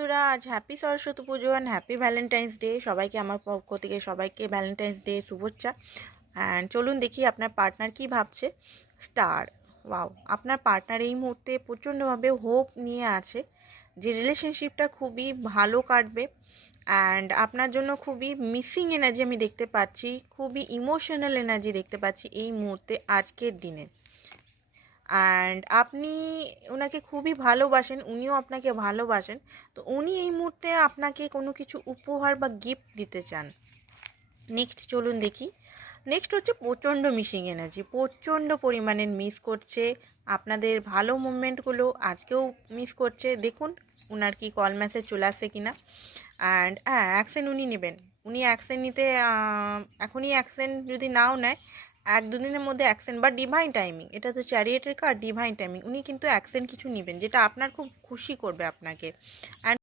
বন্ধুরা, আজ happy Saraswati Puja and happy Valentine's day. সবাইকে আমার পক্ষ থেকে সবাইকে ভ্যালেন্টাইন্স ডে শুভেচ্ছা। অ্যান্ড চলুন দেখি আপনার পার্টনার কি ভাবছে। স্টার, ওয়াও, আপনার পার্টনার এই মুহূর্তে প্রচণ্ডভাবে হোপ নিয়ে আছে যে রিলেশনশিপটা খুবই ভালো কাটবে। অ্যান্ড আপনার জন্য খুবই মিসিং এনার্জি আমি দেখতে পাচ্ছি, খুবই ইমোশনাল এনার্জি দেখতে পাচ্ছি এই মুহূর্তে আজকের দিনে। অ্যান্ড আপনি ওনাকে খুবই ভালোবাসেন, উনিও আপনাকে ভালোবাসেন। তো উনি এই মুহূর্তে আপনাকে কোনো কিছু উপহার বা গিফট দিতে চান। নেক্সট চলুন দেখি। নেক্সট হচ্ছে প্রচণ্ড মিসিং এনার্জি, প্রচণ্ড পরিমাণের মিস করছে আপনাদের ভালো মুভমেন্টগুলো, আজকেও মিস করছে। দেখুন ওনার কি কল মেসেজ চলে আসছে কিনা। অ্যান্ড হ্যাঁ, অ্যাকশন উনি নেবেন। উনি অ্যাকশন নিতে এখনই অ্যাকশন যদি নাও নেয়, এক দুদিনের মধ্যে অ্যাকশন বা ডিভাইন টাইমিং, এটা তো চ্যারিয়েটের কার্ড, ডিভাইন টাইমিং, উনি কিন্তু অ্যাকশন কিছু নেবেন যেটা আপনার খুব খুশি করবে আপনাকে। অ্যান্ড